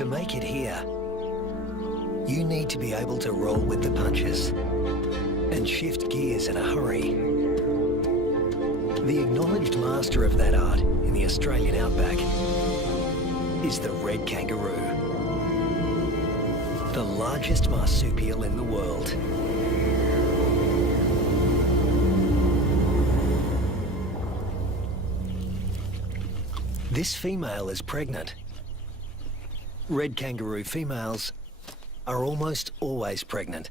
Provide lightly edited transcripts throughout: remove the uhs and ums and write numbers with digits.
To make it here, you need to be able to roll with the punches and shift gears in a hurry. The acknowledged master of that art in the Australian outback is the red kangaroo, the largest marsupial in the world. This female is pregnant. Red kangaroo females are almost always pregnant.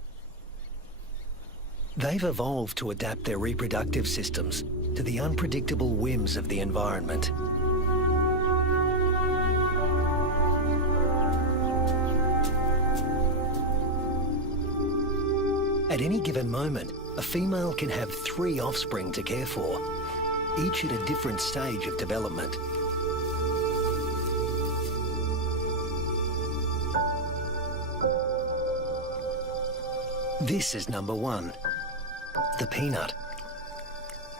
They've evolved to adapt their reproductive systems to the unpredictable whims of the environment. At any given moment, a female can have 3 offspring to care for, each at a different stage of development. This is number 1, the peanut.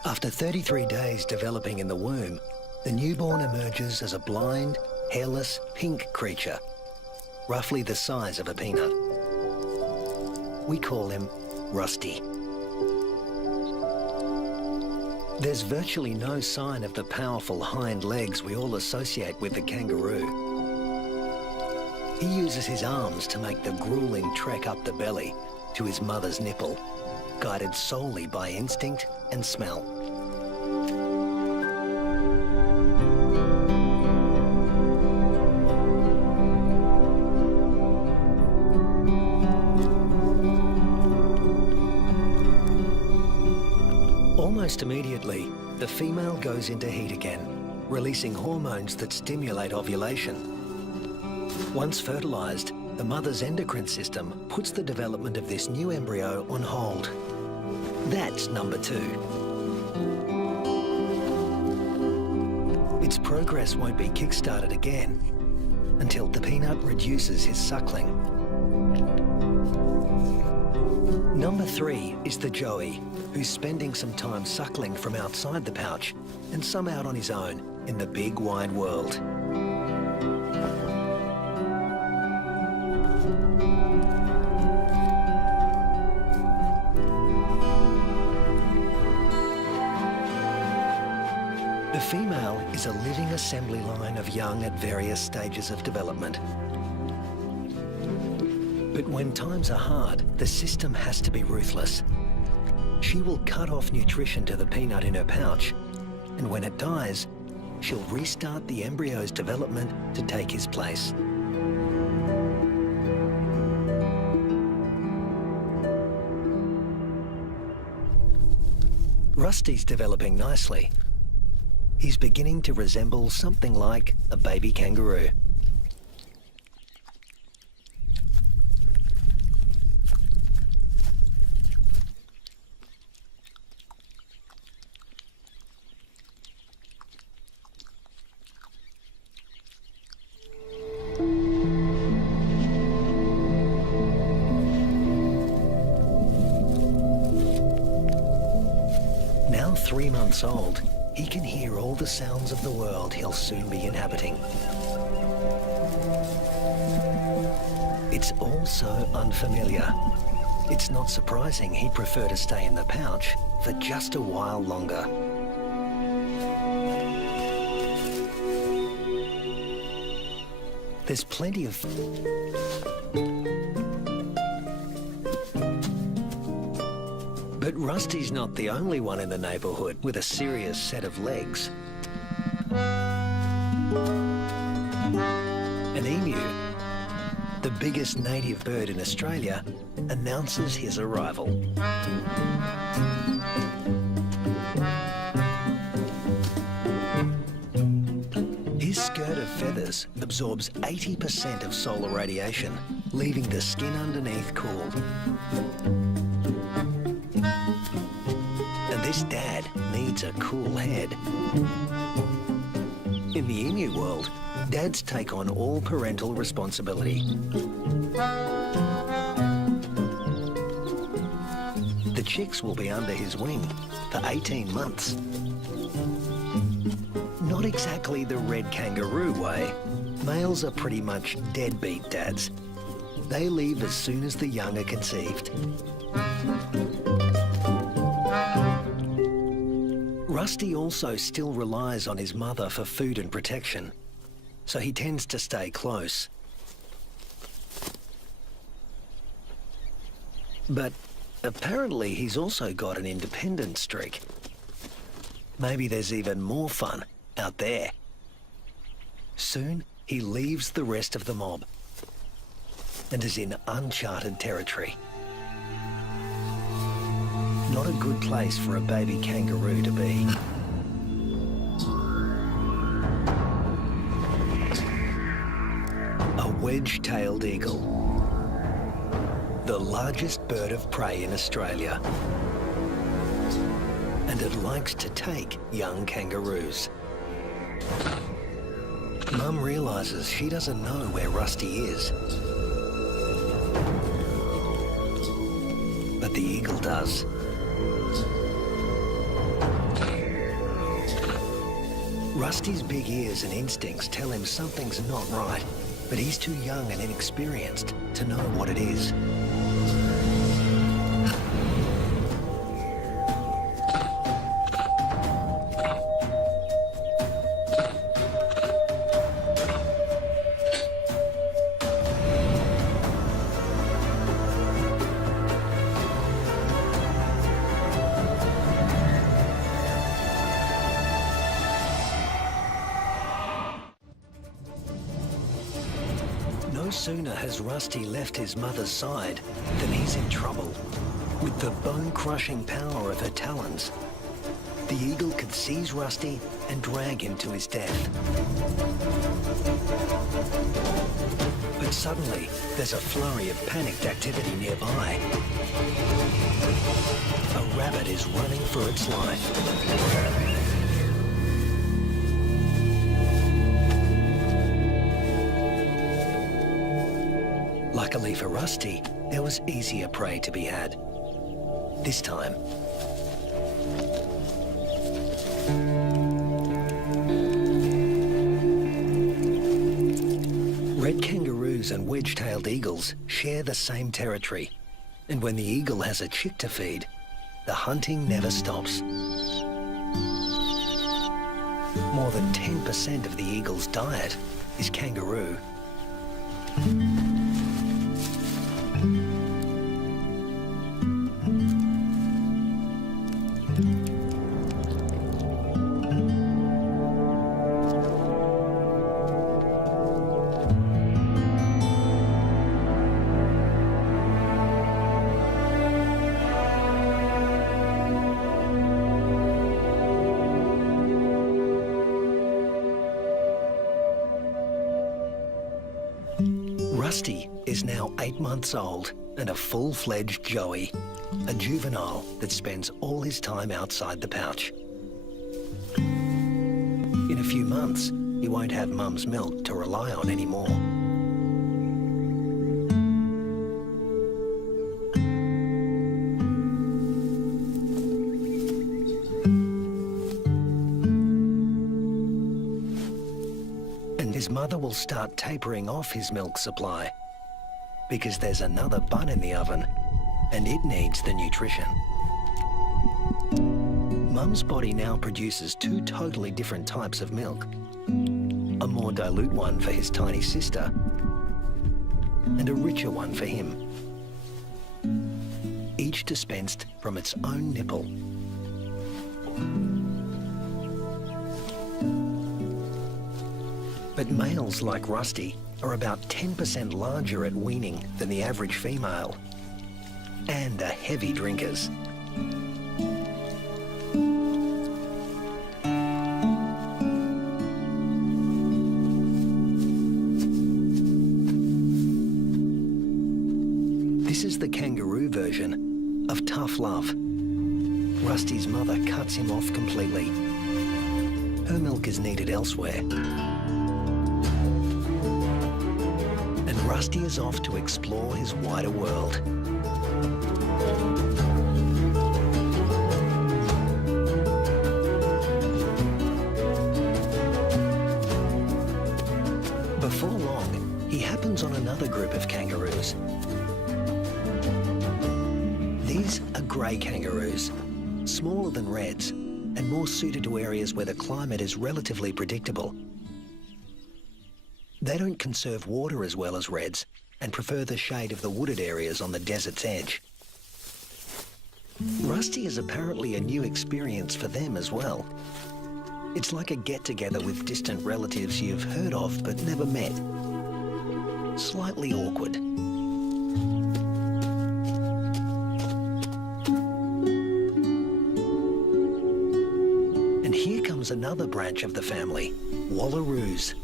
After 33 days developing in the womb, the newborn emerges as a blind, hairless, pink creature, roughly the size of a peanut. We call him Rusty. There's virtually no sign of the powerful hind legs we all associate with the kangaroo. He uses his arms to make the grueling trek up the belly to his mother's nipple, guided solely by instinct and smell. Almost immediately, the female goes into heat again, releasing hormones that stimulate ovulation. Once fertilized, the mother's endocrine system puts the development of this new embryo on hold. That's number 2. Its progress won't be kick-started again until the peanut reduces his suckling. Number 3 is the joey, who's spending some time suckling from outside the pouch and some out on his own in the big wide world. The female is a living assembly line of young at various stages of development. But when times are hard, the system has to be ruthless. She will cut off nutrition to the peanut in her pouch, and when it dies, she'll restart the embryo's development to take his place. Rusty's developing nicely. He's beginning to resemble something like a baby kangaroo. Now 3 months old, he can hear all the sounds of the world he'll soon be inhabiting. It's all so unfamiliar. It's not surprising he'd prefer to stay in the pouch for just a while longer. There's plenty of... But Rusty's not the only one in the neighborhood with a serious set of legs. An emu, the biggest native bird in Australia, announces his arrival. His skirt of feathers absorbs 80% of solar radiation, leaving the skin underneath cool. And this dad needs a cool head. In the emu world, dads take on all parental responsibility. The chicks will be under his wing for 18 months. Not Not exactly the red kangaroo way. Males are pretty much deadbeat dads. They leave as soon as the young are conceived. Rusty also still relies on his mother for food and protection, so he tends to stay close. But apparently he's also got an independent streak. Maybe there's even more fun out there. Soon he leaves the rest of the mob and is in uncharted territory. Not a good place for a baby kangaroo to be. A wedge-tailed eagle. The largest bird of prey in Australia. And it likes to take young kangaroos. Mum realises she doesn't know where Rusty is. But the eagle does. Rusty's big ears and instincts tell him something's not right, but he's too young and inexperienced to know what it is. No sooner has Rusty left his mother's side than he's in trouble. With the bone-crushing power of her talons, the eagle could seize Rusty and drag him to his death. But suddenly, there's a flurry of panicked activity nearby. A rabbit is running for its life. Luckily for Rusty, there was easier prey to be had. This time, red kangaroos and wedge-tailed eagles share the same territory. And when the eagle has a chick to feed, the hunting never stops. More than 10% of the eagle's diet is kangaroo. Rusty is now 8 months old and a full-fledged joey, a juvenile that spends all his time outside the pouch. In a few months, he won't have Mum's milk to rely on anymore. His mother will start tapering off his milk supply because there's another bun in the oven and it needs the nutrition. Mum's body now produces 2 totally different types of milk. A more dilute one for his tiny sister and a richer one for him. Each dispensed from its own nipple. But males like Rusty are about 10% larger at weaning than the average female, and are heavy drinkers. This is the kangaroo version of tough love. Rusty's mother cuts him off completely. Her milk is needed elsewhere. Rusty is off to explore his wider world. Before long, he happens on another group of kangaroos. These are grey kangaroos, smaller than reds and more suited to areas where the climate is relatively predictable. They don't conserve water as well as reds and prefer the shade of the wooded areas on the desert's edge. Rusty is apparently a new experience for them as well. It's like a get-together with distant relatives you've heard of but never met. Slightly awkward. And here comes another branch of the family, wallaroos.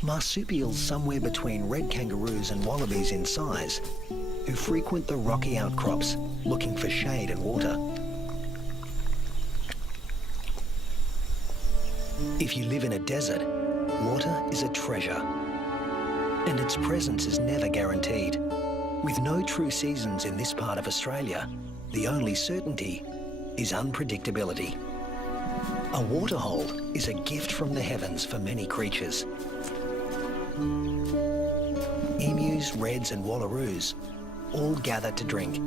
Marsupials somewhere between red kangaroos and wallabies in size, who frequent the rocky outcrops looking for shade and water. If you live in a desert, water is a treasure, and its presence is never guaranteed. With no true seasons in this part of Australia, the only certainty is unpredictability. A waterhole is a gift from the heavens for many creatures. Emus, reds and wallaroos all gather to drink.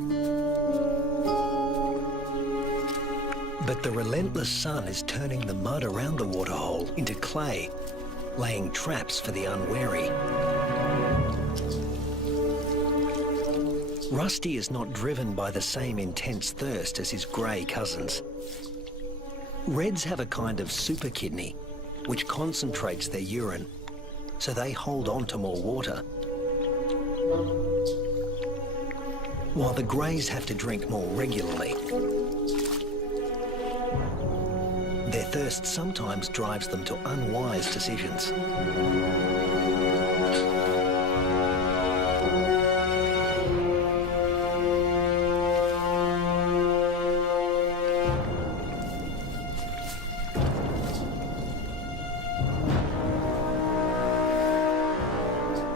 But the relentless sun is turning the mud around the waterhole into clay, laying traps for the unwary. Rusty is not driven by the same intense thirst as his grey cousins. Reds have a kind of super kidney, which concentrates their urine, so they hold on to more water. While the greys have to drink more regularly. Their thirst sometimes drives them to unwise decisions.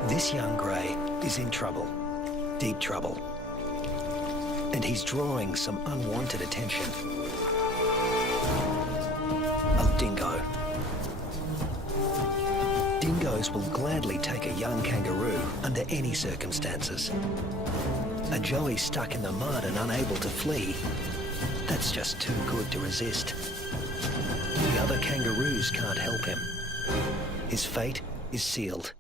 This young grey is in trouble, deep trouble, and he's drawing some unwanted attention. A dingo. Dingoes will gladly take a young kangaroo under any circumstances. A joey stuck in the mud and unable to flee, that's just too good to resist. The other kangaroos can't help him. His fate is sealed.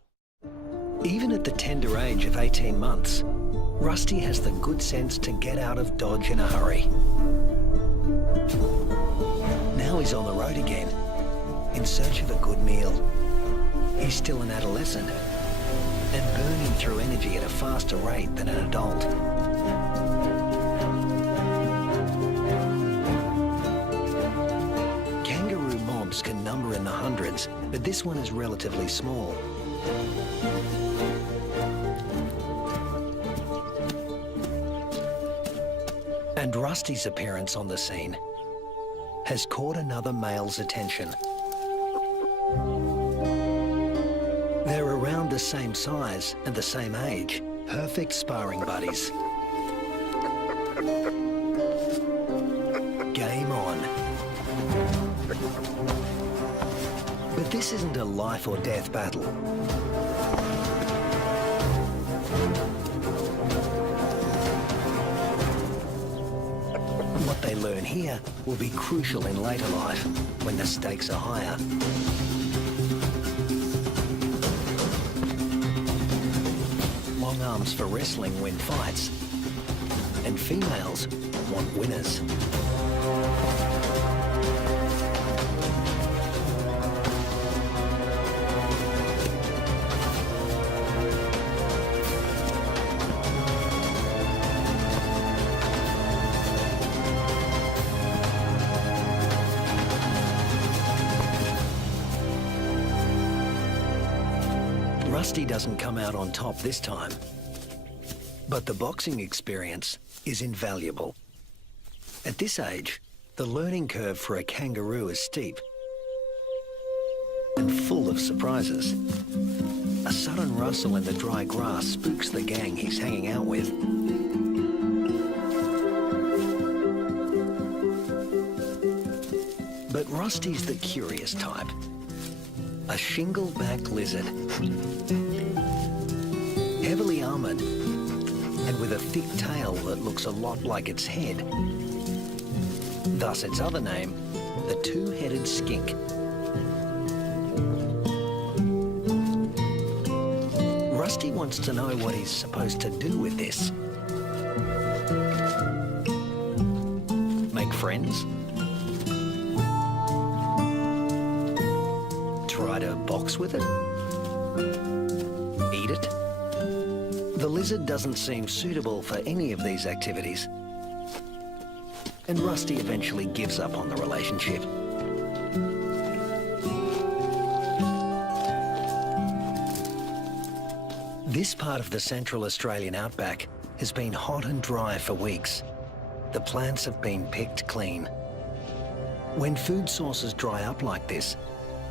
Even at the tender age of 18 months, Rusty has the good sense to get out of Dodge in a hurry. Now he's on the road again, in search of a good meal. He's still an adolescent, and burning through energy at a faster rate than an adult. Kangaroo mobs can number in the hundreds, but this one is relatively small. And Rusty's appearance on the scene has caught another male's attention. They're around the same size and the same age, perfect sparring buddies. Game on. But this isn't a life or death battle. What they learn here will be crucial in later life, when the stakes are higher. Long arms for wrestling win fights, and females want winners. Rusty doesn't come out on top this time, but the boxing experience is invaluable. At this age, the learning curve for a kangaroo is steep and full of surprises. A sudden rustle in the dry grass spooks the gang he's hanging out with. But Rusty's the curious type. a shingle-backed lizard. Heavily armoured and with a thick tail that looks a lot like its head. Thus its other name, the two-headed skink. Rusty wants to know what he's supposed to do with this. Make friends? Try to box with it? Eat it? The lizard doesn't seem suitable for any of these activities. And Rusty eventually gives up on the relationship. This part of the Central Australian outback has been hot and dry for weeks. The plants have been picked clean. When food sources dry up like this,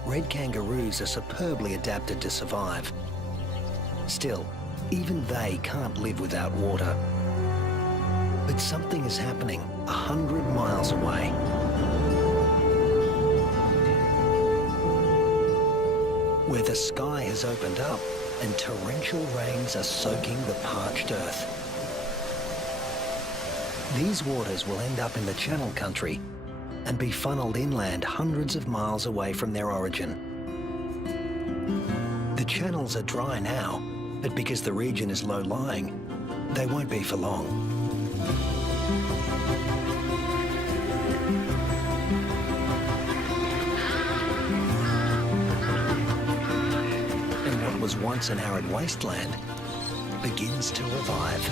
red kangaroos are superbly adapted to survive. Still, even they can't live without water. But something is happening 100 miles away. Where the sky has opened up and torrential rains are soaking the parched earth. These waters will end up in the Channel Country and be funneled inland hundreds of miles away from their origin. The channels are dry now, but because the region is low-lying, they won't be for long. And what was once an arid wasteland begins to revive.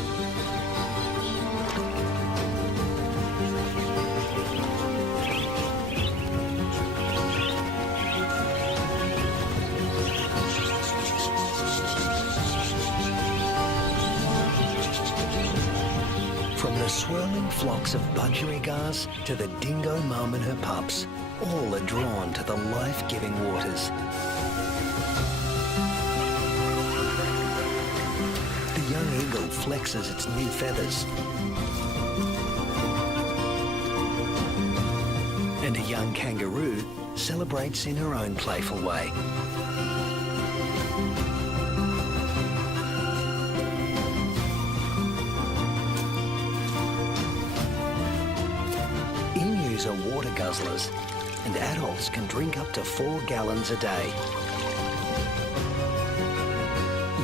From the swirling flocks of budgerigars to the dingo mum and her pups, all are drawn to the life-giving waters. The young eagle flexes its new feathers. And a young kangaroo celebrates in her own playful way. Emus are water guzzlers, and adults can drink up to 4 gallons a day.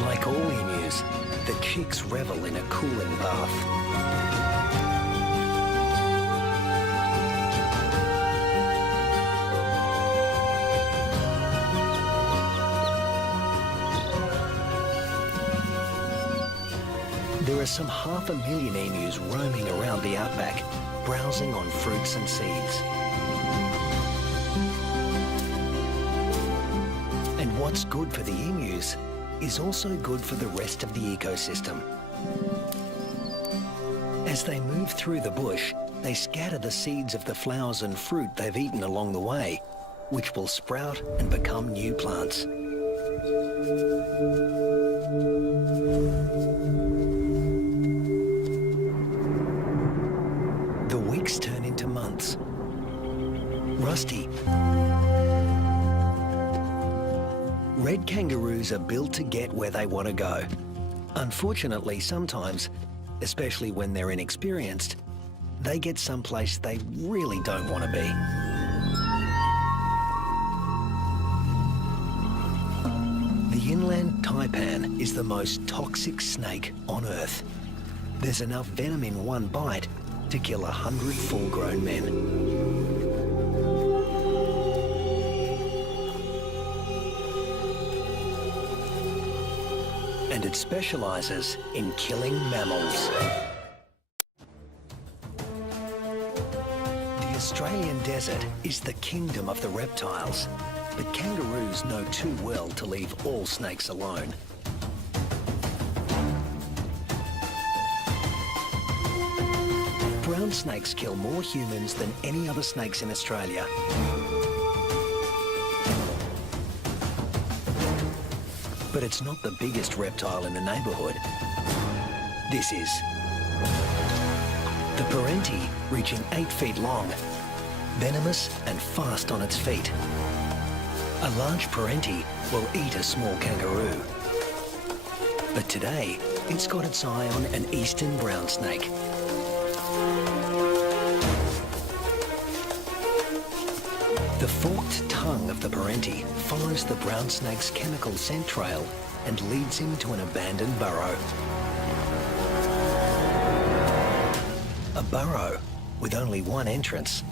Like all emus, the chicks revel in a cooling bath. There are some 500,000 emus roaming around the outback, browsing on fruits and seeds. And what's good for the emus is also good for the rest of the ecosystem. As they move through the bush, they scatter the seeds of the flowers and fruit they've eaten along the way, which will sprout and become new plants. The weeks turn into months. Rusty. Red kangaroos are built to get where they want to go. Unfortunately, sometimes, especially when they're inexperienced, they get someplace they really don't want to be. The inland taipan is the most toxic snake on Earth. There's enough venom in one bite to kill 100 full-grown men. And it specialises in killing mammals. The Australian desert is the kingdom of the reptiles, but kangaroos know too well to leave all snakes alone. Brown snakes kill more humans than any other snakes in Australia. But it's not the biggest reptile in the neighbourhood. This is. The parenti, reaching 8 feet long, venomous and fast on its feet. A large parenti will eat a small kangaroo. But today, it's got its eye on an eastern brown snake. The forked tongue of the parenti follows the brown snake's chemical scent trail and leads him to an abandoned burrow. A burrow with only one entrance.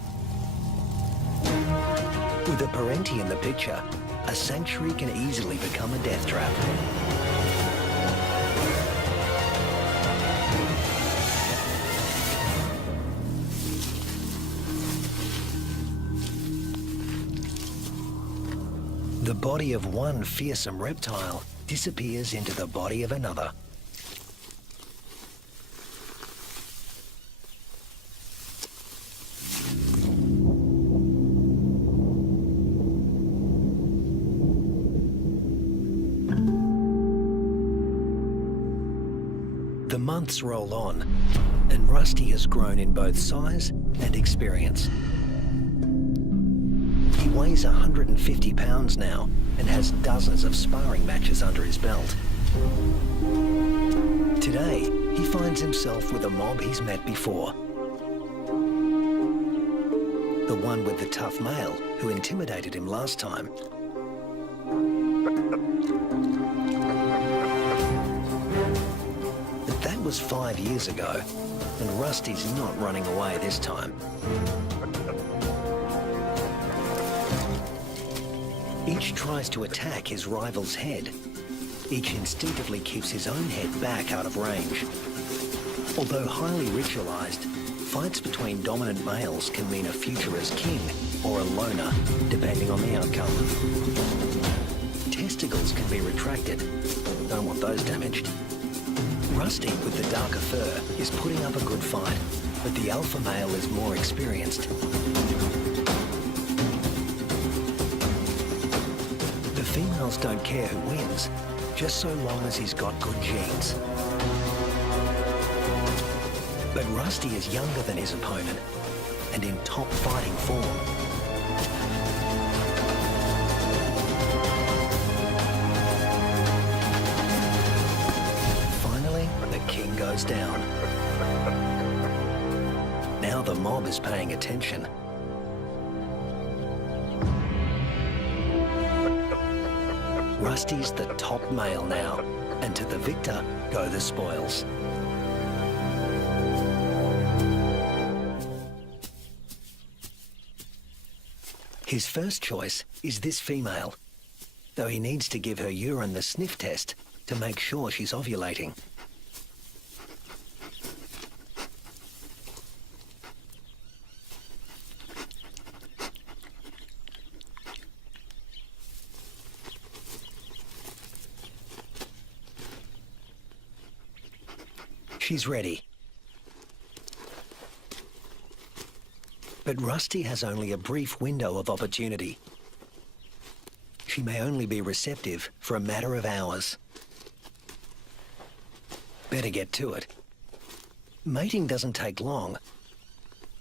With a parenti in the picture, a sanctuary can easily become a death trap. The body of one fearsome reptile disappears into the body of another. The months roll on, and Rusty has grown in both size and experience. He weighs 150 pounds now and has dozens of sparring matches under his belt. Today, he finds himself with a mob he's met before. The one with the tough male who intimidated him last time. But that was 5 years ago, and Rusty's not running away this time. Each tries to attack his rival's head. Each instinctively keeps his own head back out of range. Although highly ritualized, fights between dominant males can mean a future as king or a loner, depending on the outcome. Testicles can be retracted. Don't want those damaged. Rusty, with the darker fur, is putting up a good fight, but the alpha male is more experienced. The females don't care who wins, just so long as he's got good genes. But Rusty is younger than his opponent and in top fighting form. Finally, the king goes down. Now the mob is paying attention. Rusty's the top male now, and to the victor go the spoils. His first choice is this female, though he needs to give her urine the sniff test to make sure she's ovulating. She's ready. But Rusty has only a brief window of opportunity. She may only be receptive for a matter of hours. Better get to it. Mating doesn't take long,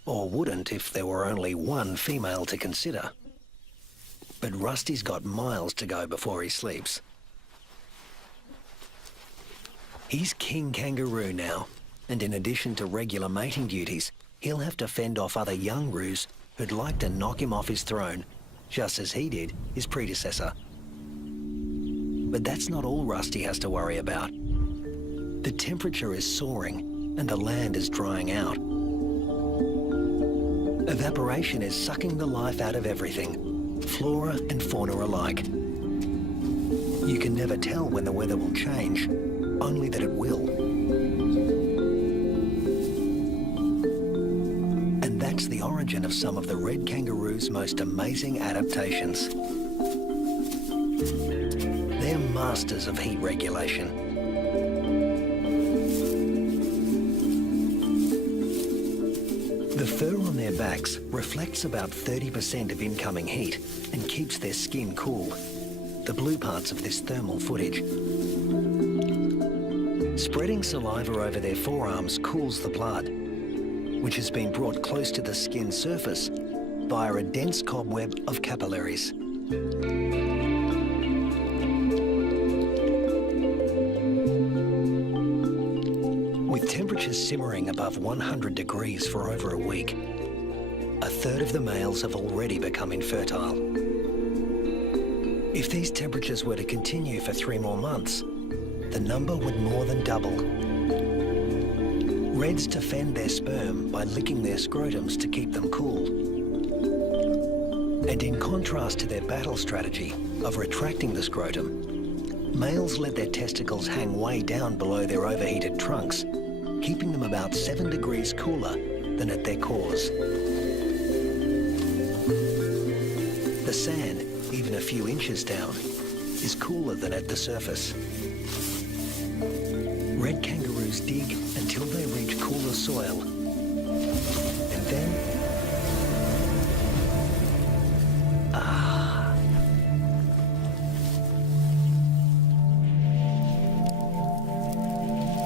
or wouldn't if there were only one female to consider. But Rusty's got miles to go before he sleeps. He's King Kangaroo now, and in addition to regular mating duties, he'll have to fend off other young roos who'd like to knock him off his throne, just as he did his predecessor. But that's not all Rusty has to worry about. The temperature is soaring, and the land is drying out. Evaporation is sucking the life out of everything, flora and fauna alike. You can never tell when the weather will change, only that it will. And that's the origin of some of the red kangaroo's most amazing adaptations. They're masters of heat regulation. The fur on their backs reflects about 30% of incoming heat and keeps their skin cool, the blue parts of this thermal footage. Spreading saliva over their forearms cools the blood, which has been brought close to the skin surface via a dense cobweb of capillaries. With temperatures simmering above 100 degrees for over a week, a third of the males have already become infertile. If these temperatures were to continue for 3 more months, the number would more than double. Reds defend their sperm by licking their scrotums to keep them cool. And in contrast to their battle strategy of retracting the scrotum, males let their testicles hang way down below their overheated trunks, keeping them about 7 degrees cooler than at their cores. The sand, even a few inches down, is cooler than at the surface. Red kangaroos dig until they reach cooler soil, and then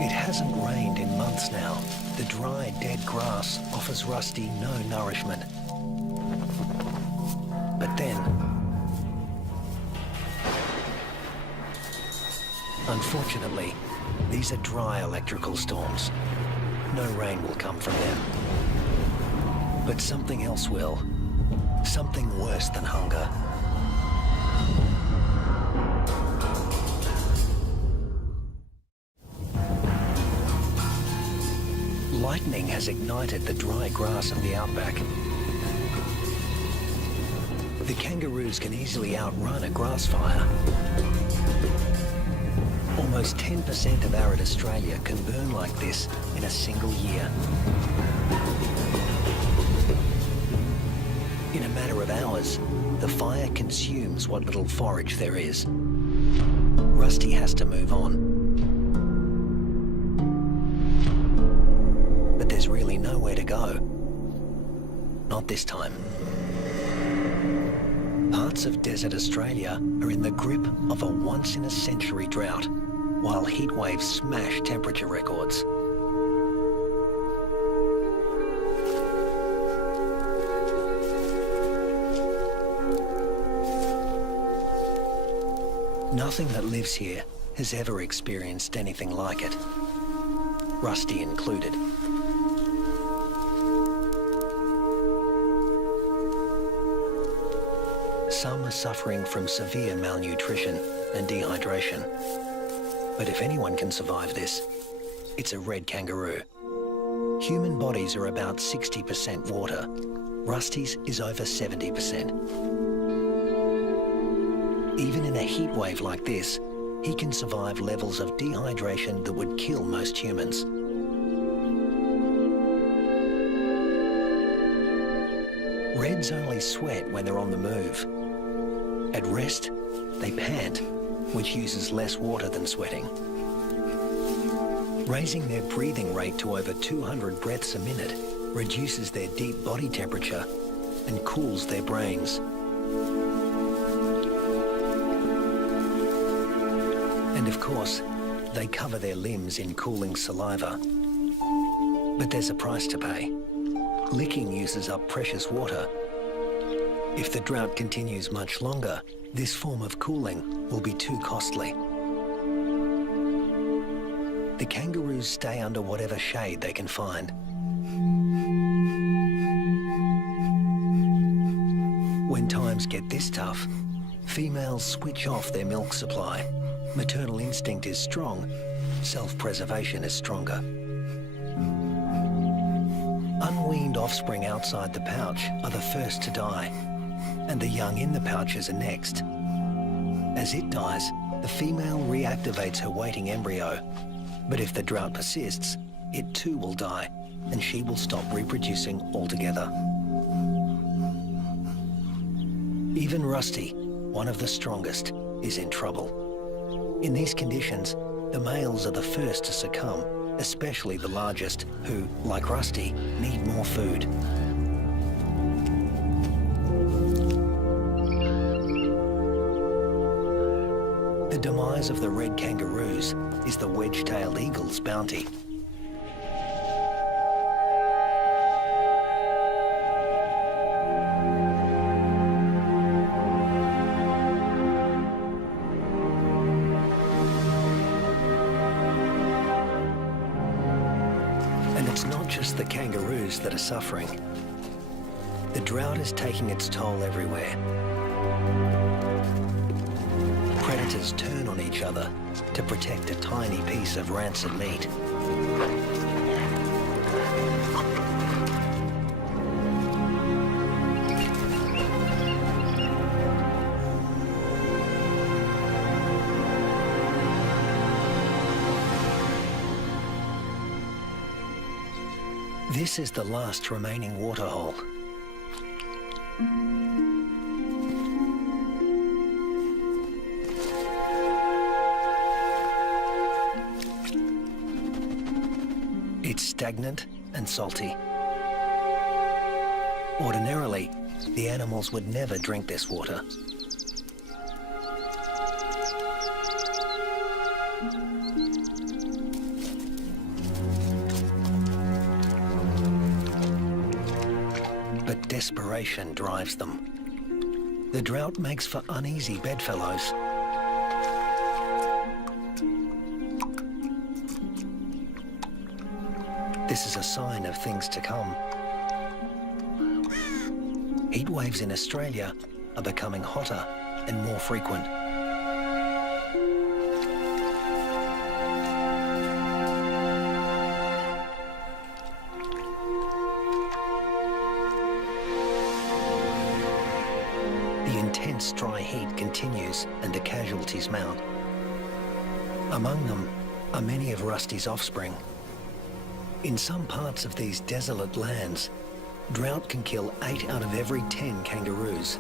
it hasn't rained in months now. The dry, dead grass offers Rusty no nourishment. But then, unfortunately, these are dry electrical storms. No rain will come from them. But something else will. Something worse than hunger. Lightning has ignited the dry grass of the outback. The kangaroos can easily outrun a grass fire. Almost 10% of arid Australia can burn like this in a single year. In a matter of hours, the fire consumes what little forage there is. Rusty has to move on. But there's really nowhere to go. Not this time. Parts of desert Australia are in the grip of a once-in-a-century drought, while heat waves smash temperature records. Nothing that lives here has ever experienced anything like it, Rusty included. Some are suffering from severe malnutrition and dehydration. But if anyone can survive this, it's a red kangaroo. Human bodies are about 60% water. Rusty's is over 70%. Even in a heat wave like this, he can survive levels of dehydration that would kill most humans. Reds only sweat when they're on the move. At rest, they pant, which uses less water than sweating. Raising their breathing rate to over 200 breaths a minute reduces their deep body temperature and cools their brains. And of course, they cover their limbs in cooling saliva. But there's a price to pay. Licking uses up precious water. If the drought continues much longer, this form of cooling will be too costly. The kangaroos stay under whatever shade they can find. When times get this tough, females switch off their milk supply. Maternal instinct is strong, self-preservation is stronger. Unweaned offspring outside the pouch are the first to die, and the young in the pouches are next. As it dies, the female reactivates her waiting embryo, but if the drought persists, it too will die, and she will stop reproducing altogether. Even Rusty, one of the strongest, is in trouble. In these conditions, the males are the first to succumb, especially the largest, who, like Rusty, need more food. The demise of the red kangaroos is the wedge-tailed eagle's bounty. it's not just the kangaroos that are suffering. The drought is taking its toll everywhere. Predators turn on each other to protect a tiny piece of rancid meat. This is the last remaining waterhole. It's stagnant and salty. Ordinarily, the animals would never drink this water. But desperation drives them. The drought makes for uneasy bedfellows. This is a sign of things to come. Heat waves in Australia are becoming hotter and more frequent. The intense dry heat continues and the casualties mount. Among them are many of Rusty's offspring. In some parts of these desolate lands, drought can kill 8 out of every 10 kangaroos.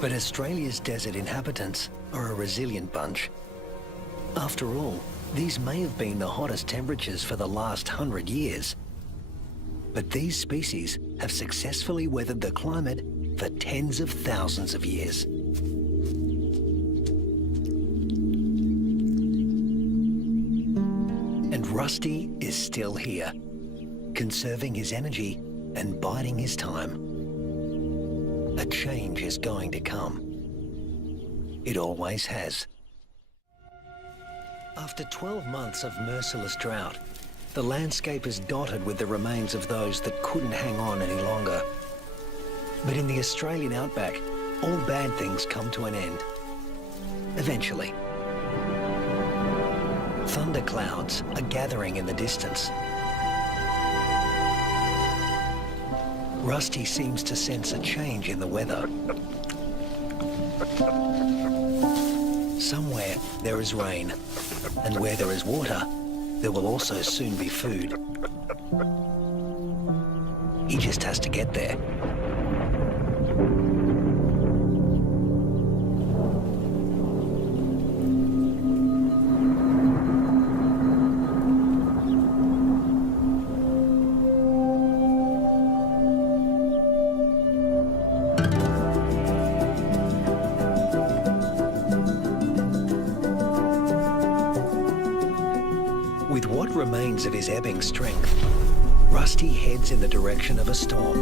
But Australia's desert inhabitants are a resilient bunch. After all, these may have been the hottest temperatures for the last 100 years. But these species have successfully weathered the climate for tens of thousands of years. Rusty is still here, conserving his energy and biding his time. A change is going to come. It always has. After 12 months of merciless drought, the landscape is dotted with the remains of those that couldn't hang on any longer. But in the Australian outback, all bad things come to an end. Eventually. Thunderclouds are gathering in the distance. Rusty seems to sense a change in the weather. Somewhere there is rain, and where there is water, there will also soon be food. He just has to get there. With what remains of his ebbing strength, Rusty heads in the direction of a storm.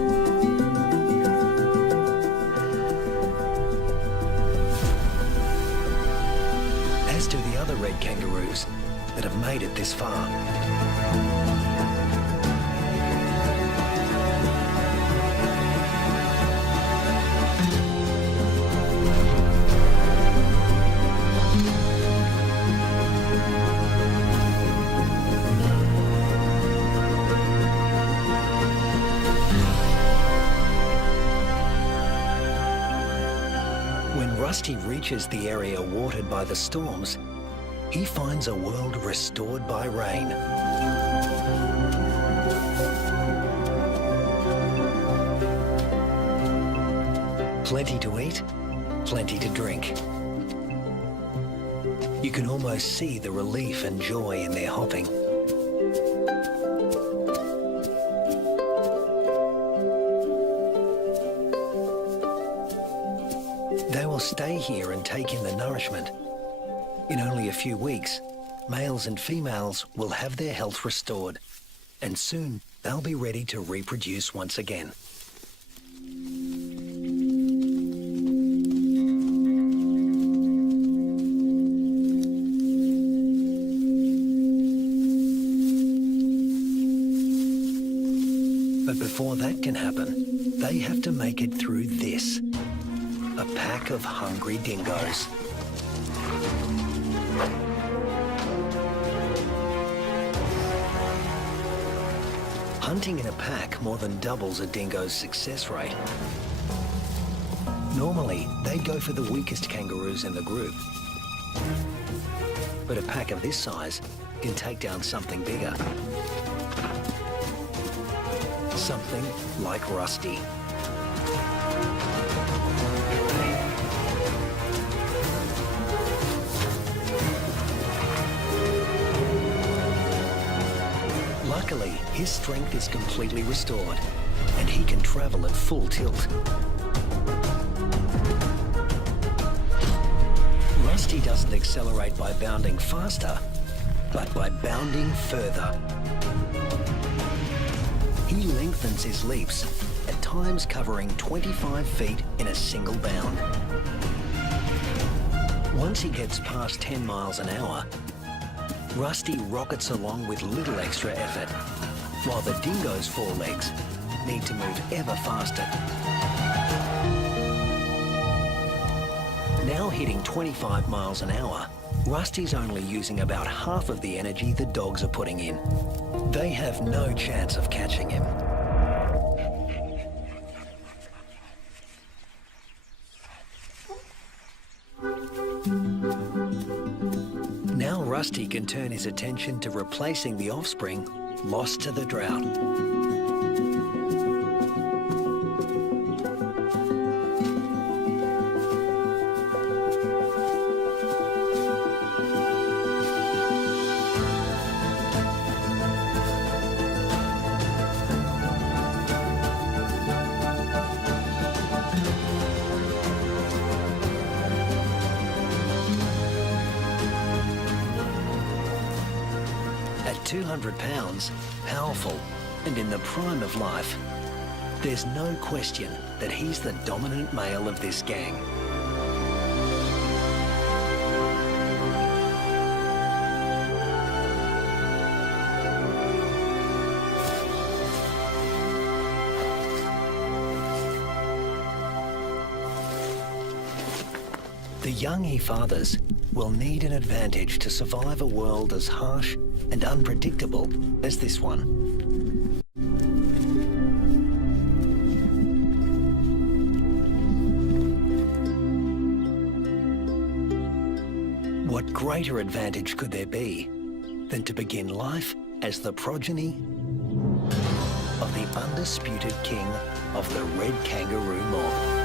As do the other red kangaroos that have made it this far. Rusty reaches the area watered by the storms, he finds a world restored by rain. Plenty to eat, plenty to drink. You can almost see the relief and joy in their hopping. They will stay here and take in the nourishment. In only a few weeks, males and females will have their health restored, and soon they'll be ready to reproduce once again. But before that can happen, they have to make it through this. A pack of hungry dingoes. Hunting in a pack more than doubles a dingo's success rate. Normally, they'd go for the weakest kangaroos in the group. But a pack of this size can take down something bigger. Something like Rusty. Luckily, his strength is completely restored, and he can travel at full tilt. Rusty doesn't accelerate by bounding faster, but by bounding further. He lengthens his leaps, at times covering 25 feet in a single bound. Once he gets past 10 miles an hour, Rusty rockets along with little extra effort, while the dingo's forelegs need to move ever faster. Now hitting 25 miles an hour, Rusty's only using about half of the energy the dogs are putting in. They have no chance of catching him. Now Rusty can turn his attention to replacing the offspring lost to the drought. At 200 pounds, powerful, and in the prime of life, there's no question that he's the dominant male of this gang. The young he-fathers will need an advantage to survive a world as harsh and unpredictable as this one. What greater advantage could there be than to begin life as the progeny of the undisputed king of the red kangaroo mob?